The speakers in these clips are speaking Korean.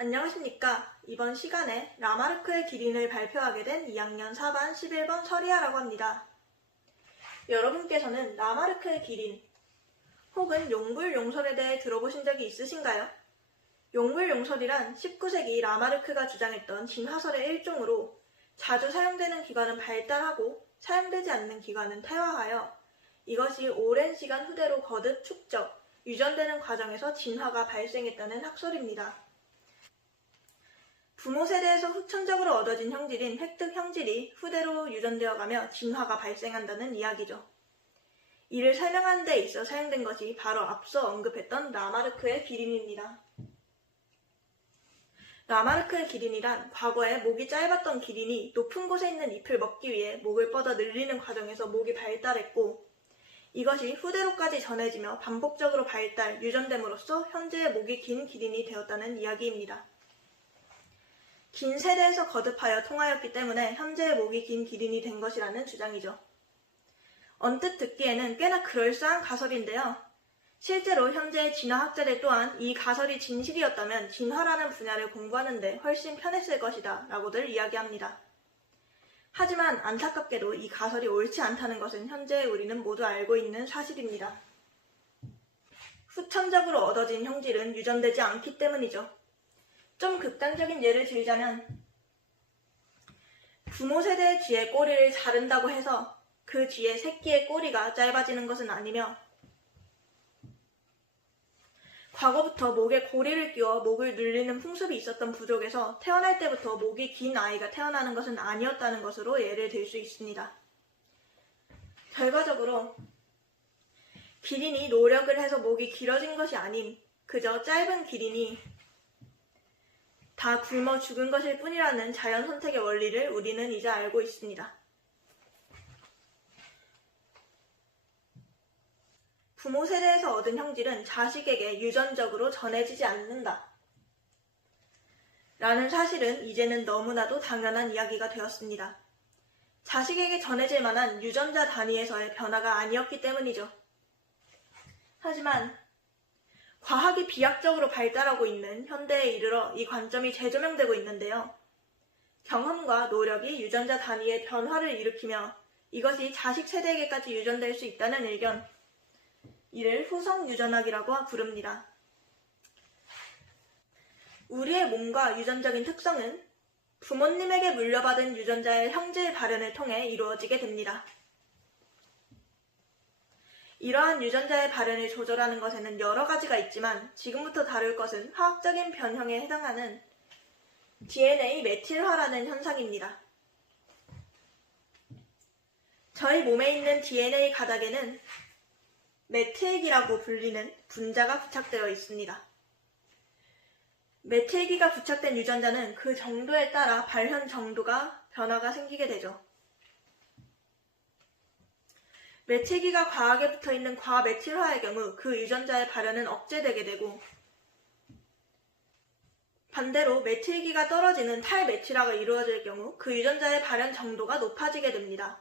안녕하십니까. 이번 시간에 라마르크의 기린을 발표하게 된 2학년 4반 11번 서리아라고 합니다. 여러분께서는 라마르크의 기린 혹은 용불용설에 대해 들어보신 적이 있으신가요? 용불용설이란 19세기 라마르크가 주장했던 진화설의 일종으로 자주 사용되는 기관은 발달하고 사용되지 않는 기관은 퇴화하여 이것이 오랜 시간 후대로 거듭 축적, 유전되는 과정에서 진화가 발생했다는 학설입니다. 부모 세대에서 후천적으로 얻어진 형질인 획득 형질이 후대로 유전되어가며 진화가 발생한다는 이야기죠. 이를 설명하는 데 있어 사용된 것이 바로 앞서 언급했던 라마르크의 기린입니다. 라마르크의 기린이란 과거에 목이 짧았던 기린이 높은 곳에 있는 잎을 먹기 위해 목을 뻗어 늘리는 과정에서 목이 발달했고 이것이 후대로까지 전해지며 반복적으로 발달, 유전됨으로써 현재의 목이 긴 기린이 되었다는 이야기입니다. 긴 세대에서 거듭하여 통하였기 때문에 현재의 목이 긴 기린이 된 것이라는 주장이죠. 언뜻 듣기에는 꽤나 그럴싸한 가설인데요. 실제로 현재의 진화학자들 또한 이 가설이 진실이었다면 진화라는 분야를 공부하는 데 훨씬 편했을 것이다 라고들 이야기합니다. 하지만 안타깝게도 이 가설이 옳지 않다는 것은 현재 우리는 모두 알고 있는 사실입니다. 후천적으로 얻어진 형질은 유전되지 않기 때문이죠. 좀 극단적인 예를 들자면 부모 세대의 쥐의 꼬리를 자른다고 해서 그 쥐의 새끼의 꼬리가 짧아지는 것은 아니며 과거부터 목에 고리를 끼워 목을 늘리는 풍습이 있었던 부족에서 태어날 때부터 목이 긴 아이가 태어나는 것은 아니었다는 것으로 예를 들 수 있습니다. 결과적으로 기린이 노력을 해서 목이 길어진 것이 아닌 그저 짧은 기린이 다 굶어 죽은 것일 뿐이라는 자연 선택의 원리를 우리는 이제 알고 있습니다. 부모 세대에서 얻은 형질은 자식에게 유전적으로 전해지지 않는다. 라는 사실은 이제는 너무나도 당연한 이야기가 되었습니다. 자식에게 전해질 만한 유전자 단위에서의 변화가 아니었기 때문이죠. 하지만 과학이 비약적으로 발달하고 있는 현대에 이르러 이 관점이 재조명되고 있는데요. 경험과 노력이 유전자 단위의 변화를 일으키며 이것이 자식 세대에게까지 유전될 수 있다는 의견, 이를 후성유전학이라고 부릅니다. 우리의 몸과 유전적인 특성은 부모님에게 물려받은 유전자의 형질 발현을 통해 이루어지게 됩니다. 이러한 유전자의 발현을 조절하는 것에는 여러 가지가 있지만 지금부터 다룰 것은 화학적인 변형에 해당하는 DNA 메틸화라는 현상입니다. 저희 몸에 있는 DNA 가닥에는 메틸기라고 불리는 분자가 부착되어 있습니다. 메틸기가 부착된 유전자는 그 정도에 따라 발현 정도가 변화가 생기게 되죠. 메틸기가 과하게 붙어있는 과메틸화의 경우 그 유전자의 발현은 억제되게 되고 반대로 메틸기가 떨어지는 탈메틸화가 이루어질 경우 그 유전자의 발현 정도가 높아지게 됩니다.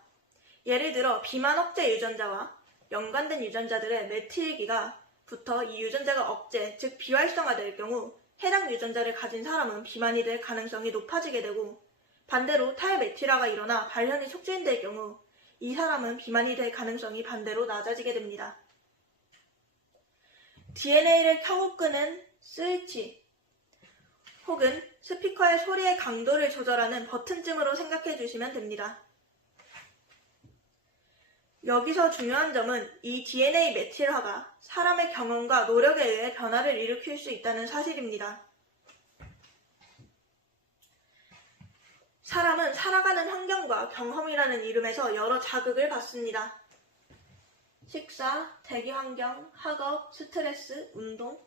예를 들어 비만 억제 유전자와 연관된 유전자들의 메틸기가 붙어 이 유전자가 억제, 즉 비활성화될 경우 해당 유전자를 가진 사람은 비만이 될 가능성이 높아지게 되고 반대로 탈메틸화가 일어나 발현이 촉진될 경우 이 사람은 비만이 될 가능성이 반대로 낮아지게 됩니다. DNA를 켜고 끄는 스위치 혹은 스피커의 소리의 강도를 조절하는 버튼쯤으로 생각해 주시면 됩니다. 여기서 중요한 점은 이 DNA 메틸화가 사람의 경험과 노력에 의해 변화를 일으킬 수 있다는 사실입니다. 사람은 살아가는 환경과 경험이라는 이름에서 여러 자극을 받습니다. 식사, 대기 환경, 학업, 스트레스, 운동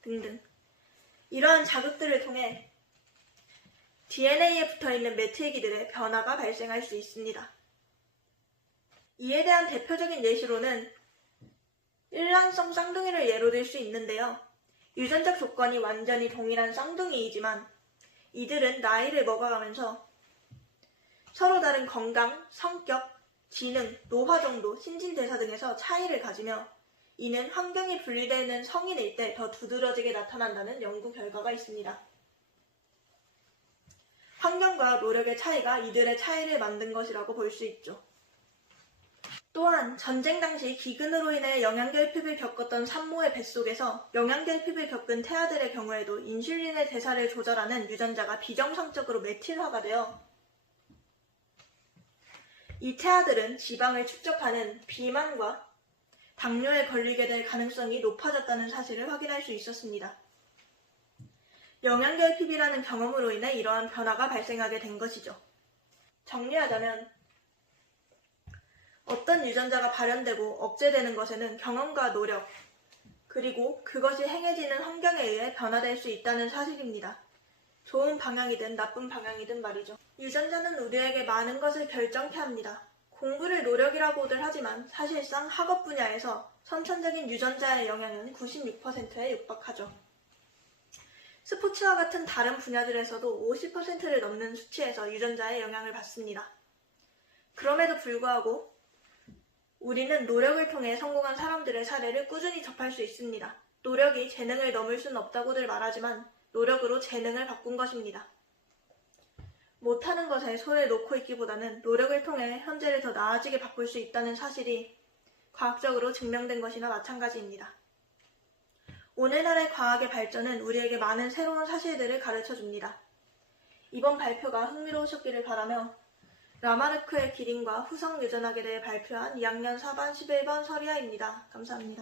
등등. 이러한 자극들을 통해 DNA에 붙어있는 메틸기들의 변화가 발생할 수 있습니다. 이에 대한 대표적인 예시로는 일란성 쌍둥이를 예로 들 수 있는데요. 유전적 조건이 완전히 동일한 쌍둥이이지만 이들은 나이를 먹어가면서 서로 다른 건강, 성격, 지능, 노화 정도, 신진대사 등에서 차이를 가지며 이는 환경이 분리되는 성인일 때 더 두드러지게 나타난다는 연구 결과가 있습니다. 환경과 노력의 차이가 이들의 차이를 만든 것이라고 볼 수 있죠. 또한 전쟁 당시 기근으로 인해 영양결핍을 겪었던 산모의 뱃속에서 영양결핍을 겪은 태아들의 경우에도 인슐린의 대사를 조절하는 유전자가 비정상적으로 메틸화가 되어 이 태아들은 지방을 축적하는 비만과 당뇨에 걸리게 될 가능성이 높아졌다는 사실을 확인할 수 있었습니다. 영양결핍이라는 경험으로 인해 이러한 변화가 발생하게 된 것이죠. 정리하자면 어떤 유전자가 발현되고 억제되는 것에는 경험과 노력, 그리고 그것이 행해지는 환경에 의해 변화될 수 있다는 사실입니다. 좋은 방향이든 나쁜 방향이든 말이죠. 유전자는 우리에게 많은 것을 결정케 합니다. 공부를 노력이라고들 하지만 사실상 학업 분야에서 선천적인 유전자의 영향은 96%에 육박하죠. 스포츠와 같은 다른 분야들에서도 50%를 넘는 수치에서 유전자의 영향을 받습니다. 그럼에도 불구하고 우리는 노력을 통해 성공한 사람들의 사례를 꾸준히 접할 수 있습니다. 노력이 재능을 넘을 수는 없다고들 말하지만 노력으로 재능을 바꾼 것입니다. 못하는 것에 손을 놓고 있기보다는 노력을 통해 현재를 더 나아지게 바꿀 수 있다는 사실이 과학적으로 증명된 것이나 마찬가지입니다. 오늘날의 과학의 발전은 우리에게 많은 새로운 사실들을 가르쳐줍니다. 이번 발표가 흥미로우셨기를 바라며 라마르크의 기린과 후성 유전학에 대해 발표한 2학년 4반 11번 서리아입니다. 감사합니다.